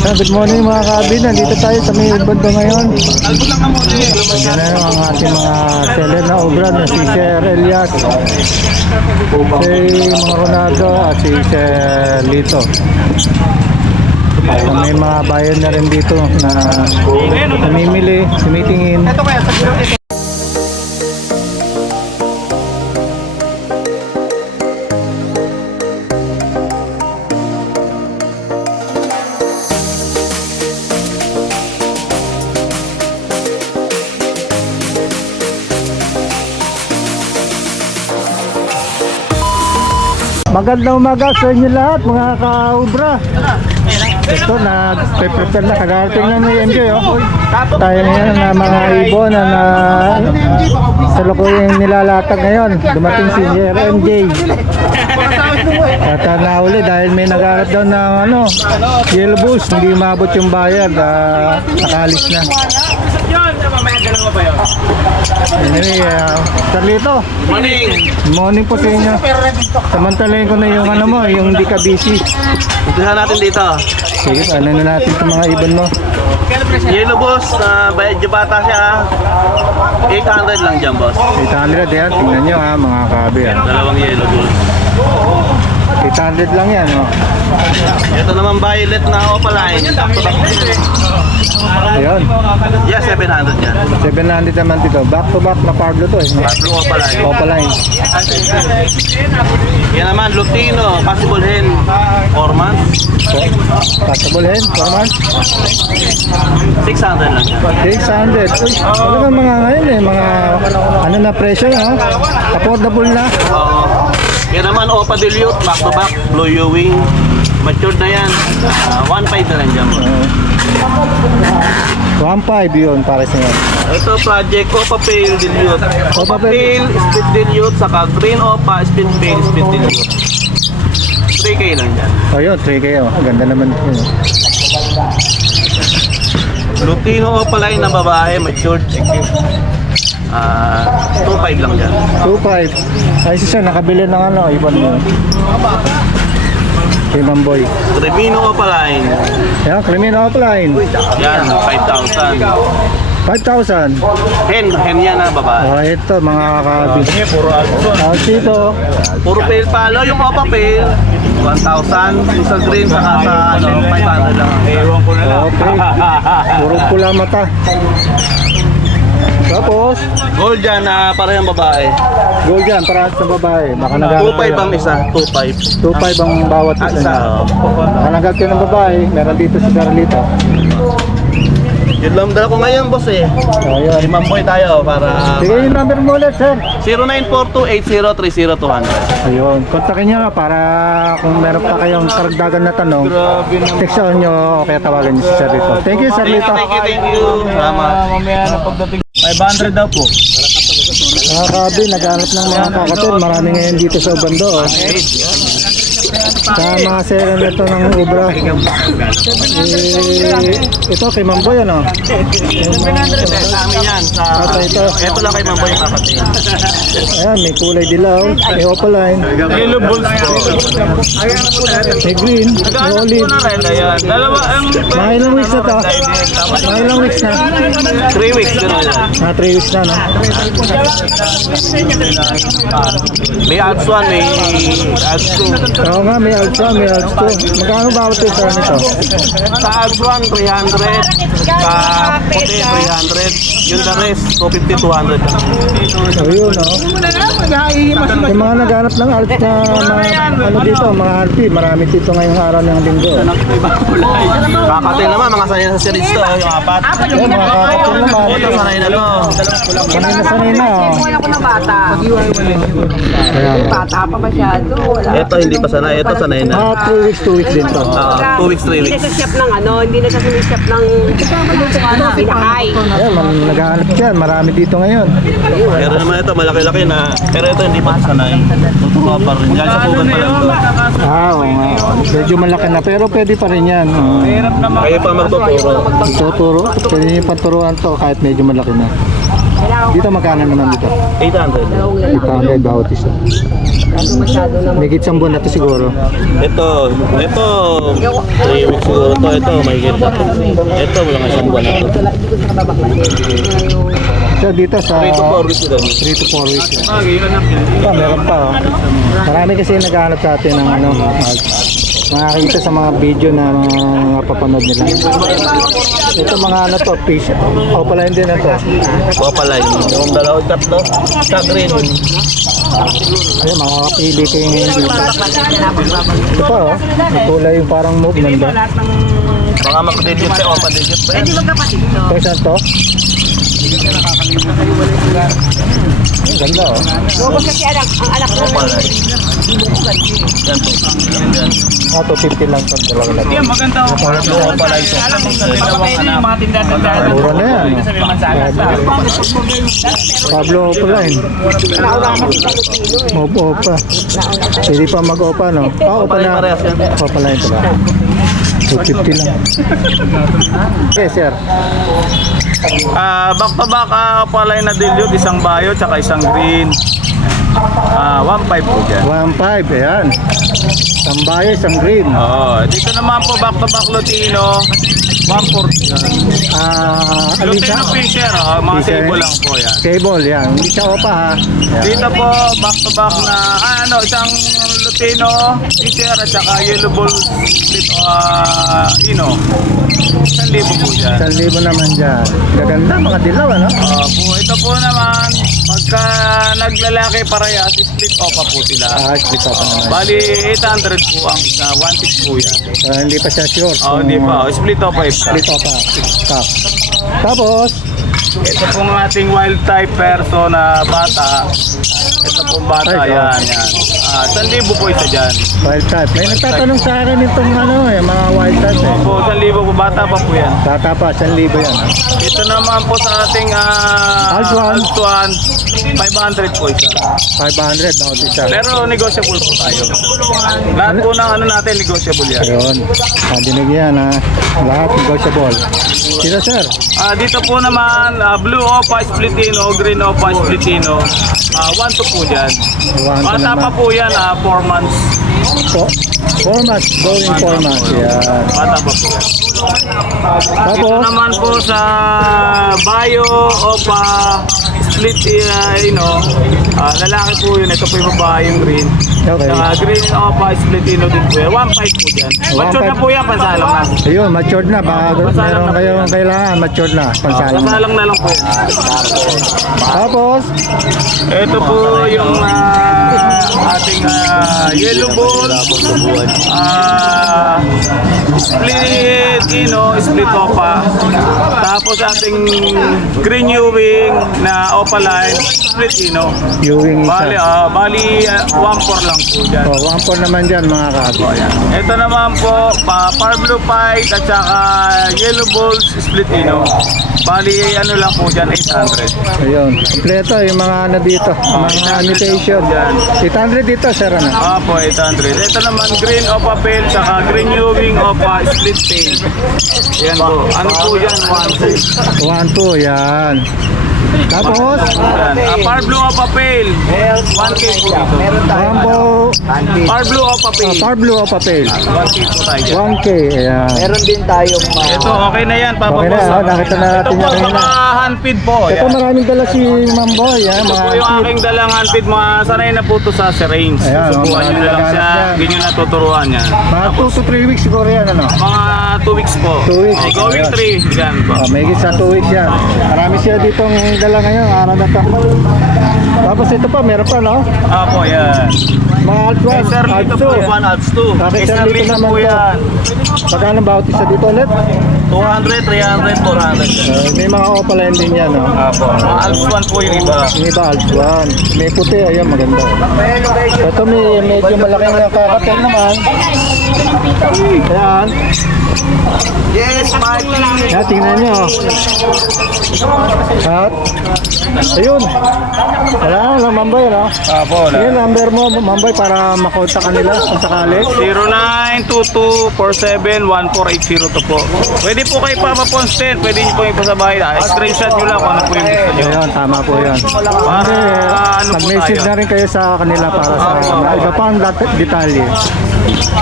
Good morning mga kabin, nandito tayo sa may banda ngayon. Yan na yung ang ating mga seller na obra na si Sir Elias, si mga Ronaldo at si Sir Lito. At may mga bayan na rin dito na namimili, tumitingin. Magandang umaga sa inyo lahat mga ka-ubra. Ito nag-prepare na, kagarating lang ni MJ tayo ngayon na mga ibon na sa lukuyang nilalatag ngayon. Dumating si Sir MJ at nahuli dahil may nagharap daw ng yellow bulls, hindi umabot yung bayad, nakalis na. Anyway, Carlito, morning po sa inyo. Samantalayin ko na yung yung hindi ka busy. Umpisa natin dito. Sige, ano na natin itong mga ibon mo. Yellow boss, bayad yung bata siya. 800 lang dyan boss. 800 yan, tingnan nyo mga kabi Dalawang yellow boss. 800 lang yan Ito naman violet na opaline. Ayun. Yeah, 700 yan. 700 naman dito. Back to back na Pablo to Pablo opaline. Opaline. Yan naman Lutino, possible hen, 4 months. Possible hen, 4 months. 600 lang yan. 600. Uy, ano mga ngayon mga na presyo affordable na. Yan naman Opa Dilute, back to back, Blue Ewing. Matured na yan. 1.5 na lang dyan. 1.5 yun para sa inyo. Ito project Opa Pale Dilute. Opa Pale, Split Dilute, saka Green Opa, Split Pale, Split Dilute. 3K lang dyan. Ayun, 3K ganda naman yun. Lutino Opa line na babae, matured. 2.5 lang dyan. 2.5. Ay siya, nakabili ng ibon mo. Kay Mamboy. Cremino Opa line. Yan, Crimino Offline. Yan, 5,000. 5,000. Hen yan na babae. Ito mga kabi. Puro Dito. Puro pale palo, yung Opa Pale 1,000, yung sa green saka sa 500 lang. Okay. Puro pula mata. Tapos, Gold dyan na parehong babae. gold yan, para sa babae. Baka nagagap 2.5 ang isa, 2.5. 2.5 ang bawat isa Isa. niya. Baka nagagap kayo ng babae, meron dito si Carlito. Yun lang dala ko ngayon boss Ayun. Limamboy tayo para Sige yung number mo ulit, sir. 0942-8030-200. Ayun, kontakin niya para kung meron pa kayong karagdagan na tanong, text nyo o kaya tawagan niyo si Sir Lito. Thank you, Sir Lito. Thank you. Salamat. Mamaya na pagdating 500 daw po. Mga kabi, naghanap ng mga kakatid. Marami ngayon dito sa Ubando. Sa mga seller nito ng Ubra. Ito kay Mamboy Sa amin yan. Ito lang kay Mamboy yung kapatid. Ayan, may kulay dilaw, may opaline, Yellow bulls po. may green, may olive. Dalawa ang Mga ilang weeks na to? Mga ilang weeks na? 3 weeks. Gano'n yan. 3 weeks na, no? May ads 1, may ads 2. Oo nga, may alts 1, may alts 2. Magkano bawat isa nito? Sa ads 1, 300. Sa puti, 300. Yung the rest, 250, 200. Ayun, no? Yung mga naghanap ng alts na mga, dito, mga alti, marami dito ngayong araw ng linggo. Kakatil naman, mga sanay sa series to, yung apat. Ayun, mga kakapin naman. Ito, sanay na to. Sanay na, oh. Wala ko na bata. Kaya, Bata pa masyado. Wala. Ito, hindi pa sanay. Ito, sanay na. 3 weeks, 2 weeks din to. 2 weeks, 3 Hindi weeks. na sa chef ng hindi na sa chef ng pinakay. Ayun, naghahanap dyan, marami dito ngayon. Pero naman ito, malaki-laki na. Pero ito, hindi pa sanay. Tutuwa pa rin. Yan sa pugan pa lang to. Oo nga. Medyo malaki na, pero pwede pa rin yan. Kayo pa magtuturo. Tuturo, pwede nyo paturuan to kahit medyo malaki na. Dito magkano naman dito? 800. 800 bawat isa. Kaso masyado naman. May gitsang buwan na to siguro. Ito, 3 weeks siguro to. Ito, may ganda. Ito, wala nga isang buwan na to. Hindi ko sa kababaklasin. So dito sa 3 to 4 weeks lang. 3 to 4 weeks. Ah, Meron pa oh. Marami kasi naghahanap sa atin ng ano, makakita sa mga video na mga papanood nila. Ito mga ano to, fish. O pala hindi na to. Papalay. Yung dalawang tatlo. Sa green. Ayun, makakapili kayo ngayon dito. Ito pa oh, may kulay yung parang movement ba? Baka mag-digit sa opa digit pa yan. Ito saan to? Ang ganda oh. Lobos kasi ang anak ko. Papalay. Yan po. Yan. Ah, 250 lang itong dalawa na to. Yan, maganda ako. Papalay ito. Yung mga tindahan-tindahan. Mura na yan. Sa may mansanas. Pablo Opalain. Opa. Pwede pa mag-opa, no? Ah, opa na. Opalain ito ba? 250 lang. Okay, sir. Back to back, palay na dilute, isang bayo, tsaka isang green. 1.5 po dyan. 1.5, ayan. Isang bayo, isang green. Oo, dito naman po back to back Lutino, 1.4 yan. Alisa? Lutino Fisher, mga Fisher. sable lang po yan. Cable, yan. Hindi siya opa, ha? Yan. Dito po back to back na, isang Lutino Fisher at saka Yellow Bull split, 1,000 po dyan. 1,000 naman dyan. Gaganda, mga dilaw, ano? Ito po naman, pagka naglalaki parehas, split opa po sila. Split opa naman. Bali, 800 po ang isa, 1.6 po yan. Hindi pa siya sure. Hindi pa. Split opa isa. Split opa. Top. Tapos, Ito pong ating wild type perso na bata. Ito pong bata, Ay, yan. 1,000 po isa dyan. wild type. May nagtatanong sa akin itong ano, mga wild type. Po, 1,000 po, bata pa po yan. Bata pa, 1,000 yan. Ha? Ito naman po sa ating Altuan. Altuan, 500 po isa. 500 bawat isa. Pero negotiable po tayo. Lahat po ng ano natin, negotiable yan. Ayun. Binigyan ha. Lahat negotiable. Sino sir? Dito po naman, blue opa splitino, green opa splitino. 1-2 po dyan. 1 Bata pa po yan, 4 months. 4 months. Going 4 months. Yan. Bata pa po yan. Dito Tapos, naman po sa Bayo opa split, lalaki po yun. Ito po yung babae, yung green. okay. Green opa splitino din po yan. 1.5 po dyan. Mature na po yan, pansalang na. Ayun, matured na. Baka meron kayong kailangan, matured na. Pansalang na. Pansalang na lang po yan. Tapos, Ito po yung ating yellow ball, split, split opa. Tapos ating green Ewing na opaline, split viewing Bali, isa. bali 1.4 lang po dyan. 1-4 naman dyan mga kabi. Ito naman po, par blue fight at saka yellow balls, split Bali, lang po dyan, 800. Ayun. Kompleto yung mga ano dito. Mga mutation. 800 dito, sir. Ano? Po, 800. Ito naman, green opa pail, saka green Ewing opa split pail. Yan po. Ano po yan? 1.2. 1-2, yan. Tapos, Yan. Par blue opa pail. 1K po dito. Rambo, Par blue opa pail. Par Blue o papel. 1K po tayo dyan. 1K, ayan. Meron din tayong Ito, okay na yan, Papa Okay na, Boss. nakita na natin Ito po, yan kanina. mga handfeed po. Ito Yan. maraming dala si Mamboy, ha? Ito po yung Mga aking dalang handfeed. Mga sanay na po ito sa syringe. Ayan, Susubukan mga nyo na lang siya. nagaganap yan. Hindi nyo natuturuan yan. mga 2 to 3 weeks siguro yan, ano? Mga 2 weeks po. 2 weeks. Going Ayan. 3. Yan po. May higit sa 2 weeks yan. Marami siya ditong dala ngayon, araw na to. Tapos ito pa, meron pa, no? Po, yan. Mga Altuan, Sir, dito po, Alto. 1 Alps 2. Bakit Sir, sir, dito dito naman po to? yan. Magkano bawat isa dito ulit? 200, 300, 400. May mga opaline din yan, no? Po. Mga Alps 1 po yung iba. Yung iba, Altuan. May puti, ayan, maganda. Ito may medyo malaking nakakatel naman. Ayan. Yes, Mikey. Yan, tingnan nyo. At, ayun. Wala lang, Mambay, no? Apo, Sige, number mo, Mambay, para makontak ka nila kung sakali. 0922-47-1480 po. Pwede po kayo papaponsten, pwede nyo po ipasabahay. Screenshot nyo lang kung ano po yung gusto nyo. Ayun, tama po yun. Para ano po Mag-message tayo. na rin kayo sa kanila para sa iba pang detalye.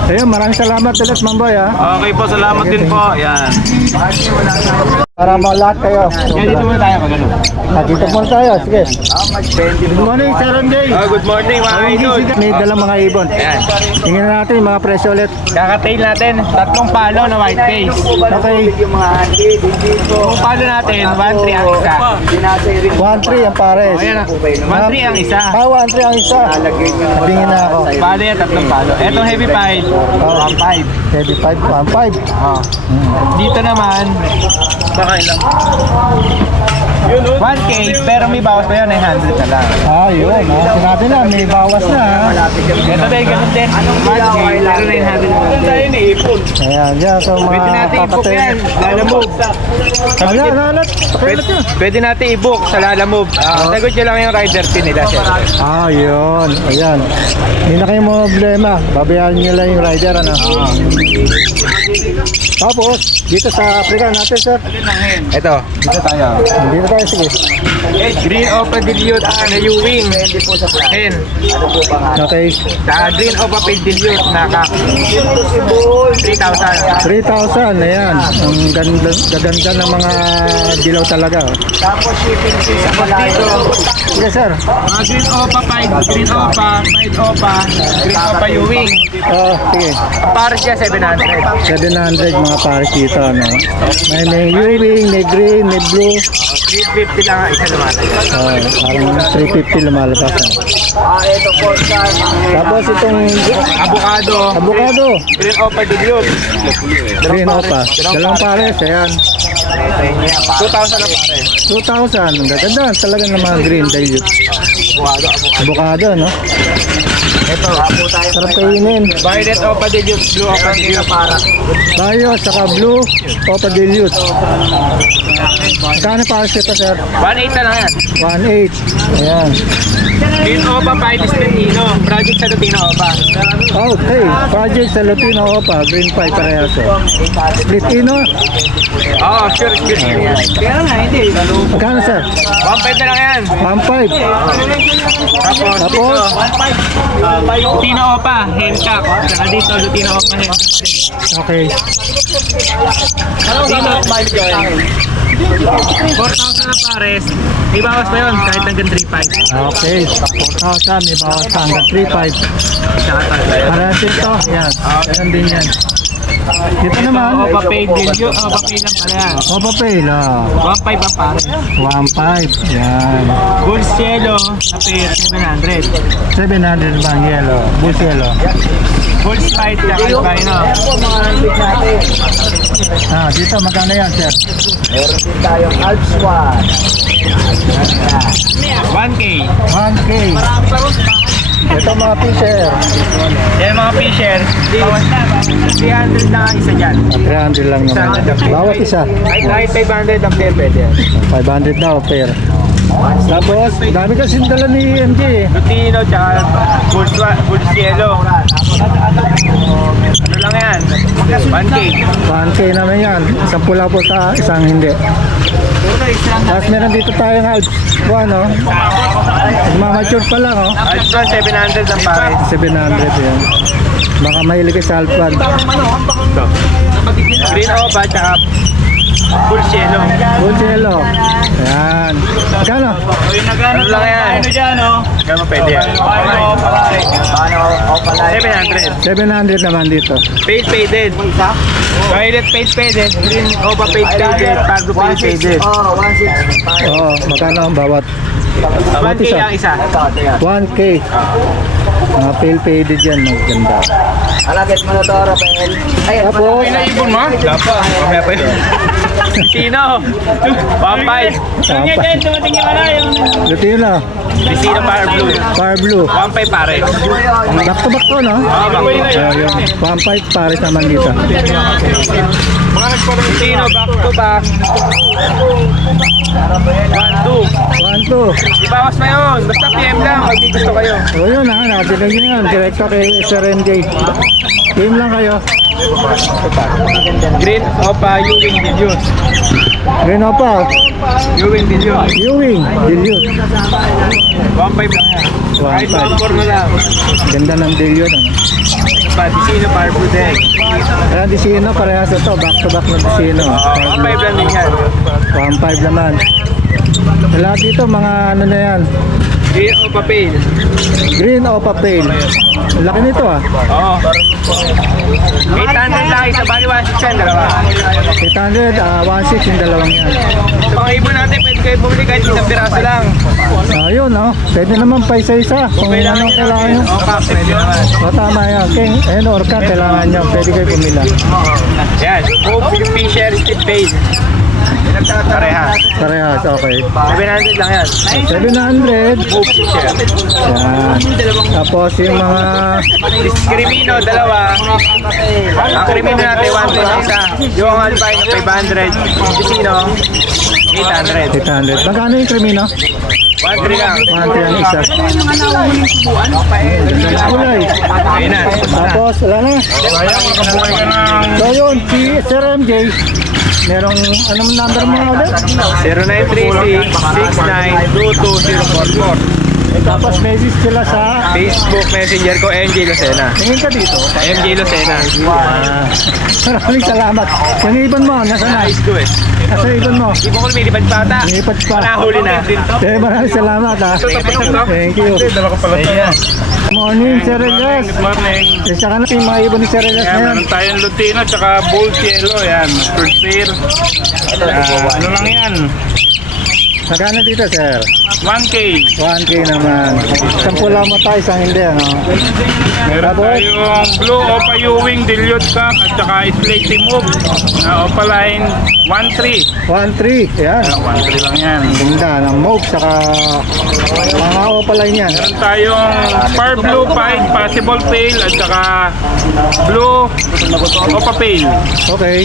Ayun, maraming salamat ulit, Mambay, ha? Okay po, salamat din po. Yan. Para lahat kayo. Dito muna tayo pag ano. Dito muna tayo, sige. Good morning, Sir Ranjay. Good morning mga idol. May dalang mga ibon. Ayan. Tingnan natin yung mga presyo ulit. Kakatail natin, 3 palo na white face. Okay, Yung palo natin, 1-3 ang isa. 1-3 ang pares. Ayan, 1-3 ang isa. 1-3 ang isa. Tingin na ako. Palo yan, 3 palo. Etong heavy pile, 1-5. Heavy 5, 1-5. Dito naman, baka ilang. 1K, pero may bawas pa yan, 900 na lang. Ah, yun. Sinabi na, may bawas na. Ito din, ganun din. 1K, pero 900 na lang. Tayo ni ipon. Ayan, yan. So, mga Pwede natin i-book yan, lalamove. Pwede natin i-book sa lalamove. Sagot nyo lang yung rider fee nila, syempre. Ah, yun. Ayan. Hindi na kayong problema. Babayaran nyo lang yung rider, ano? Tapos, dito sa Africa natin, sir. Ito, dito tayo. Dito tayo, sige. Green Opa Dilute na U-Wing. Hen. Okay. Sa Green Opa Dilute na ka 3,000. 3,000, ayan. Ang gaganda ng mga dilaw talaga. Oh. Tapos shipping fee sa dito. Sige, sir. Mga Green Opa 5, Green Opa, 5 Opa, Green Opa U-Wing. Sige. Pares siya 700. 700 mga pares dito, ano. May U-wing, may green, may blue. 350 lang ang isa lumalagay. Parang 350 lumalabas. Ano. Ito po sa Tapos itong avocado. avocado. Green Opa Dilute. Green opa. Dalawang pares, ayan. 2,000 na pares. 2,000. Ang gaganda talaga ng mga green dilute. Avocado, no? Ito. Sarap kainin. Violet Opa Dilute, Blue Opa Dilute. Tayo, saka blue, opa dilute. Magkano pares ito, sir? 1.8 na lang yan. 1,800. Ayan. Green Opa 5 Spentino. Project sa Lutino Opa. Okay. Project sa Lutino opa. Green 5 parehas. Split ino. Oo, sure. Kaya nga, hindi. Magkano, sir? 1.5 na lang yan. 1,500. Tapos, Tapos? dito, Lutino Opa, Hencock. Saka dito, Lutino Opa, Hencock. Okay. Dito, 4,000 na pares. May bawas pa yun, kahit hanggang 3,500. Okay. 4,000. May bawas pa hanggang 3,500. Parehas ito. Yan. Ayan din yan. Dito naman. Opa Pay Dilute. Opa Pay lang pala yan. Opa pay la. 1.5 ang pares. 1,500. Yan. Gold Cielo na pair, 700. 700 bang yellow. Bull yellow. Gold Sprite na Albino. Dito magkano yan, sir? 1K. 1K. Ito mga fisher. Yan mga fisher. Bawas na. 300 na ang isa dyan. 300 lang naman. Bawat isa. Kahit 500 ang pair pwede yan. 500 daw, pair. Tapos, dami kasi dala ni MJ eh. Lutino tsaka Gold Cielo. Ano lang yan? 1K. 1K naman yan. Isang pula-pula, isang hindi. Tapos meron dito tayong Alps. Ano? Mature pa lang, oh. Alpson 700 ang pare. 700 yan. Baka mahilig ka sa Alpan. Green Opa tsaka Gold Cielo. Bull yellow. Ayan. Magkano? Ano lang yan? Ano dyan, no? Gano'n pwede yan? 700. 700 naman dito. Paid faded. Violet paid faded. Green Opa paid faded. Cargo paid faded. Oo, magkano ang bawat? 1K ang isa. 1K. Mga pale faded yan, maganda. Alagit mo na to, Rafael. Ay, Tapos, Ibon mo? Wala pa. Mamaya pa yun. Sino? Pampay. Lutino. Sino Fire Blue? Fire Blue. Pampay pare. Back to back to, no? Ayun. 1.5 pares naman dito. Sino back to back? 1-2. 1.2. Ibawas na yun. Basta PM lang pag may gusto kayo. O yun ha, natinig nyo yan. Direkta kay Sir MJ. Team lang kayo. Green Opa Ewing Dilute. Green Opa. Ewing Dilute. Ewing. Dilute. 1.5 lang yan. Kahit 1.4 na lang. Ganda ng dilute. Ano? Pa, Sino Fire Blue din. Kaya Disino, parehas ito. Back to back na Disino. 1.5 lang din yan. 1.5 naman. Lahat dito mga ano na yan. Green Opa Pale. Green Opa Pale. Laki nito ah. Oo. 800 lang isa bali 1.6 dalawa. 800, 1.6 yung dalawang yan. Sa mga ibon natin, pwede kayo bumili kahit isang piraso lang. Ayun oh. Pwede naman pa isa-isa. Kung anong kailangan nyo. Opa, pwede naman. O tama yan. King, ayun orca, kailangan nyo. Pwede kayo pumila. Yan. Hope Fisher Steve Pale. Parehas. Parehas, okay. 700 lang yan. 700. Hope Fisher. Yan. Tapos yung mga Crimino, dalawa. Ang Crimino natin, 120 isa. Yung Albino, 500. Sino? 800. 800. Magkano yung Crimino? 1.3 lang. 1 ang isa. Kulay. Ayun na. Tapos, wala na. So yun, si Sir MJ, merong, anong number mo nga ulit? 0936-6922-044. Tapos message sila sa, Facebook Messenger ko, MJ Lucena. tingin ka dito. MJ Lucena. Maraming salamat. Yung ibon mo, nasa na? Nice ko eh. Nasa ibon mo? Di mo ko lumilipad pata. Nilipad pa. Nahuli na. Maraming salamat ha. Thank you. Morning, Sir Elias. Good morning. Isa ka na yung mga ibon ni Sir Elias Yan, ngayon. meron tayong Lutino tsaka Bull Cielo. Yan, third pair. Ano lang yan? Magkano dito, Sir? 1K. 1K naman. Isang pula mo tayo, isang hindi, ano? Meron Tapos? tayong Blue Opa Ewing Dilute Cock at saka Slaty Move na Opaline 1.3. 1.3, yan. 1.3 lang yan. Ganda ng mauve, saka mga opaline yan. Meron tayong Far Blue Pied Possible Pale at saka Blue Opa Pale. Okay.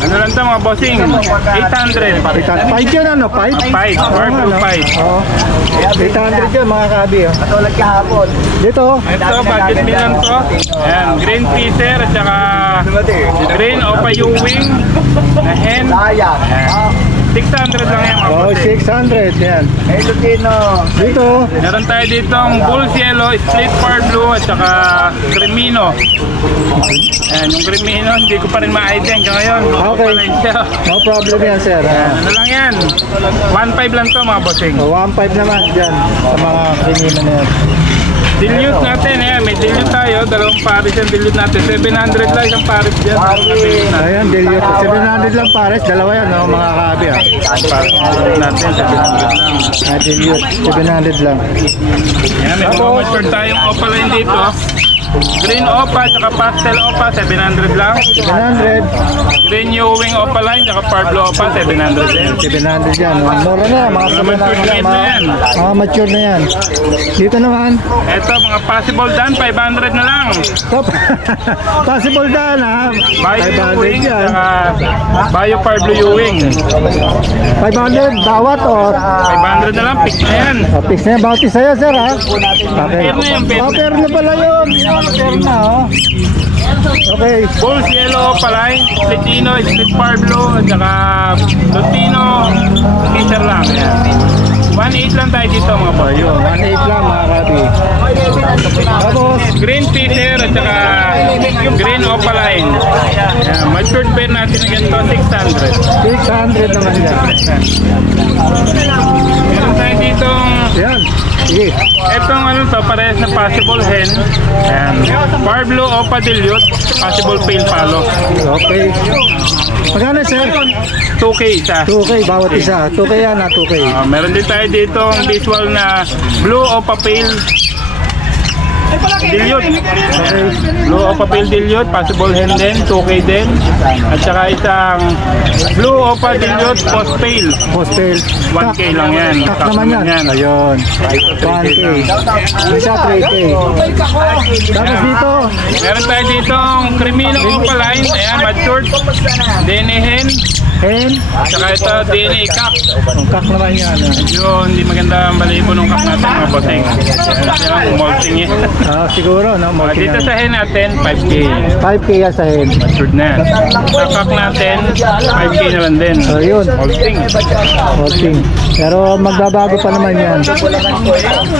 Ano lang ito mga bossing? 800. 5 yan, ano? 5? Pied, Far Blue Pied. Oo. 800 yan, mga kabi, oh. Katulad kahapon. Dito, Ito, budget meal lang to. Ayan, green Fisher at saka green Opa Ewing na hen. Ayan. 600 lang yan mga oh, bossing. 600, yan. Dito, Meron tayo dito ang Bull Cielo, Split Far Blue at saka Crimino. Ayan, yung Crimino, hindi ko pa rin ma-ID hanggang ngayon. Okay. Pa rin siya. no problem yan, Sir. Ayan, ano lang yan? 1.5 lang to mga bossing. So, 1.5 naman dyan sa mga krimino na yan. Dilute natin, ayan, may dilute tayo. Dalawang pares yung dilute natin. 700 lang isang pares dyan. Dilute natin. Ayan, dilute. 700 lang pares, dalawa yan, no, mga kabi, ah. Dilute natin, 700 lang. Dilute, 700 lang. Ayan, may mga mature tayong Opaline dito. Green Opa, tsaka Pastel Opa, 700 lang. 700, Green Ewing Opaline, tsaka Parblo Opa, 700 din. 700 yan. Mura na yan, mga Mga mature mga, na yan. mga mature na yan. Dito naman, Ito, mga possible dan, 500 na lang. top. Possible daan, ha? Bio 500 Ewing, yan. tsaka Bio Parblo Ewing. 500 bawat, o. 500 na lang, pick na yan. Fix na yan, bounty sa'yo, sir, ha? Okay. Pair na yan, pair na. Pair na pala yun. Pair na, oh. Okay. Bull Cielo Opaline, Latino, Split Parblo, at saka Lutino, Fisher lang. Yan. 1.8 lang tayo dito mga boy. Ayun, 1.8 lang, mga kabi. Tapos, Green Fisher at saka Green Opaline. Yan. Matured pair natin na ganito, 600. 600 naman yan. Meron tayo ditong Yan. Sige. etong ano to, parehas na possible hen. Ayan. Parblo Opa Dilute, possible pale palo. Okay. Magkano, sir? 2K isa. 2K, bawat isa. 2K yan, ha? 2K. Meron din tayo dito ang visual na Blue Opa Pale. dilute. Okay. Blue Opa Pale Dilute, possible hen din, 2K din. At saka isang Blue Opa Dilute Post Pale. Postel. 1K lang yan. Kak naman yan. Ayun. 1K. Isa 3K. Tapos dito. Meron tayo dito ang Cremino Opaline. Ayan, matured. DNA hen. Hen. At saka ito, DNA cock. Ang kak naman yan. Yun, hindi maganda ang balibo ng cock natin mga bossing. Yan, molting yan. Siguro, no? Dito sa hen natin, 5K. 5K yan sa hen. Matured na yan. Sa cock natin, 5K naman din. So, yun. Molting. Okay. Pero magbabago pa naman yan.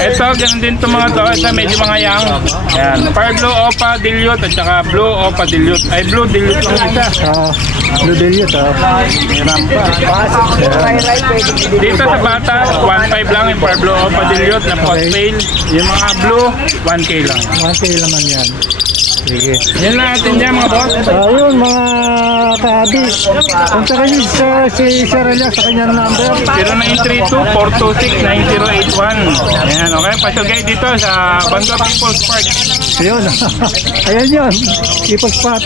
Ito, ganun din itong mga to. Ito, medyo mga yang. Yan. Fire Blue Opa Dilute at saka Blue Opa Dilute. Ay, Blue Dilute lang isa. Blue Dilute, Dito sa bata, 1.5 lang yung Fire Blue Opa Dilute na post pail. Yung mga blue, 1K lang. 1K naman yan. Sige. Yan lang natin dyan mga boss. Ayun mga kabi. Punta kayo si Sir Elias sa kanyang number. 0932-426-9081. Ayan, okay. Pasok kayo dito sa Bando People's Park. Ayun. Ayan yun. People's Spot.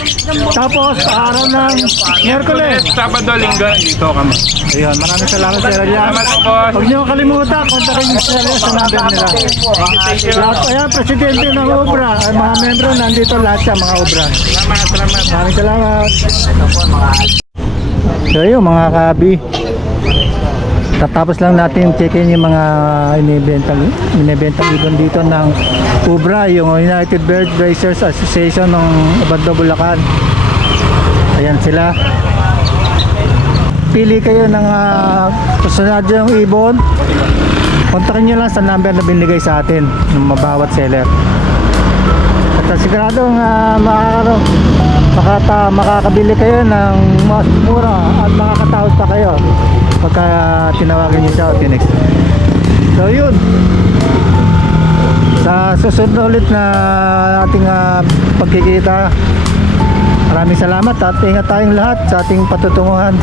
Tapos araw ng Miyerkules. Sabado, Linggo, dito kami. Ayun. Maraming salamat Sir Elias. Salamat po boss. Huwag niyo kalimutan. Punta kayo si Sir Elias sa number nila. Thank you. Lahat, ayan, presidente ng Obra. Ang mga membro nandito lahat siya mga Obra. Salamat. Maraming salamat. So yun mga kabi. Tatapos lang natin checkin yung mga inibentang ibon dito ng Ubra, yung United Bird Raisers Association ng Bando, Bulacan. Ayan sila. Pili kayo ng personality yung ibon. Kontakin nyo lang sa number na binigay sa atin ng bawat seller. At siguradong makakabili kayo ng mas mura at makakatawad pa kayo pagka tinawagan nyo siya o tinext. So yun, sa susunod na ulit na ating pagkikita, maraming salamat at ingat tayong lahat sa ating patutunguhan.